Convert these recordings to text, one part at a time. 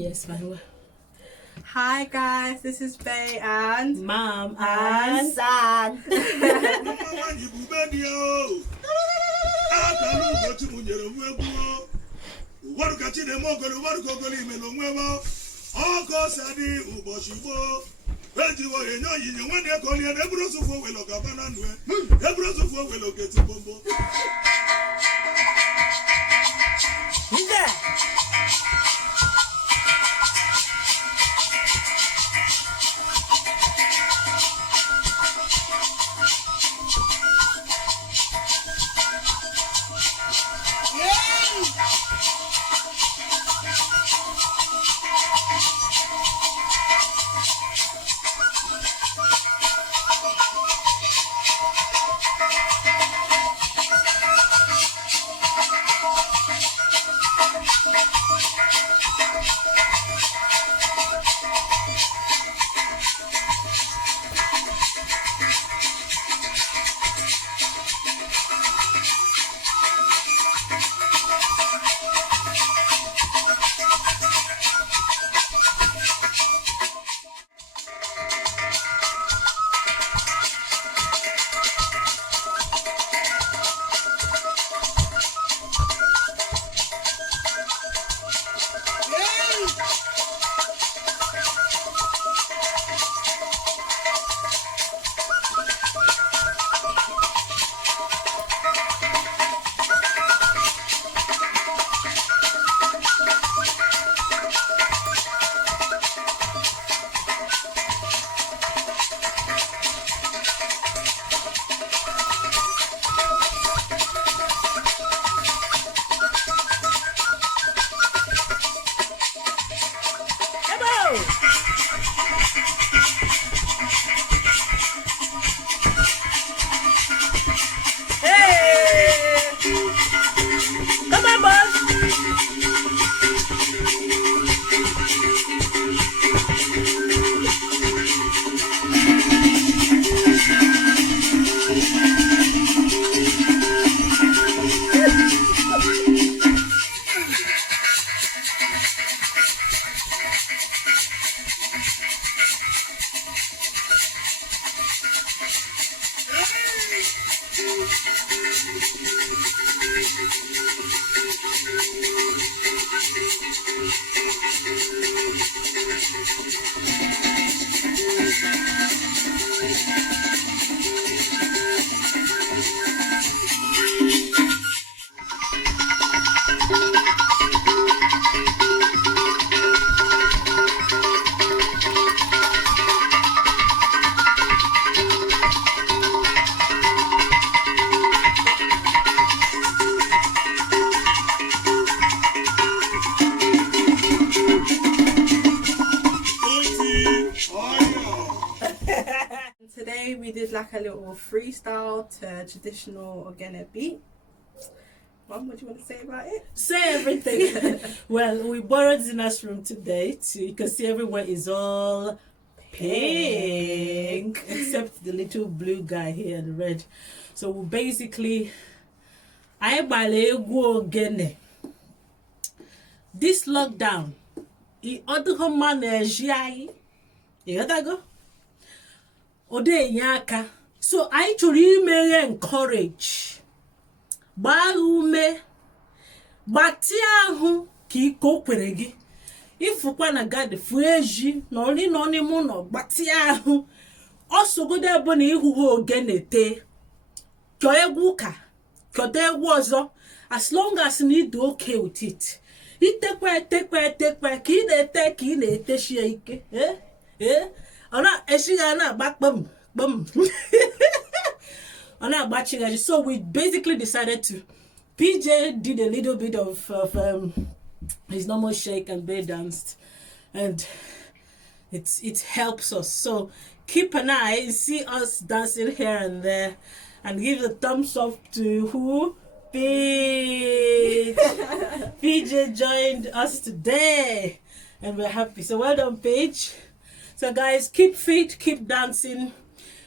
Yes, my word. Hi guys, this is Faye and Mom and son. today we did like a little freestyle to traditional Ogene beat. Mom, what do you want to say about it? Say everything. Well, we borrowed Zina's room today. You can see everywhere is all pink except the little blue guy here and the red. So we basically, I go Ogene. This lockdown, I other manage go. Ode nyaka. So I to remain encourage. Ba ume gbati ahụ ka iko kwere gị ifukwa na gadi fu eji na oni no ni mu no gbati ahụ osogodo ebo na ihu Ogene te kyo egwu ka kyo de egwu ọzọ as long as you do okay with it itekwa ka ị na-ete shie ike ona eshiga na agbakpam bum. So we basically decided to PJ did a little bit of his normal shake and bear danced, and it helps us. So keep an eye, see us dancing here and there, and give a thumbs up to who PJ joined us today, and we're happy. So well done, Paige. So guys, keep fit, keep dancing.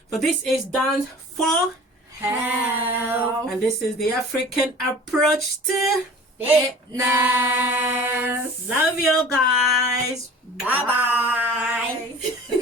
For this is Dance for Help. And this is the African approach to Fitness. Love you guys. Bye bye.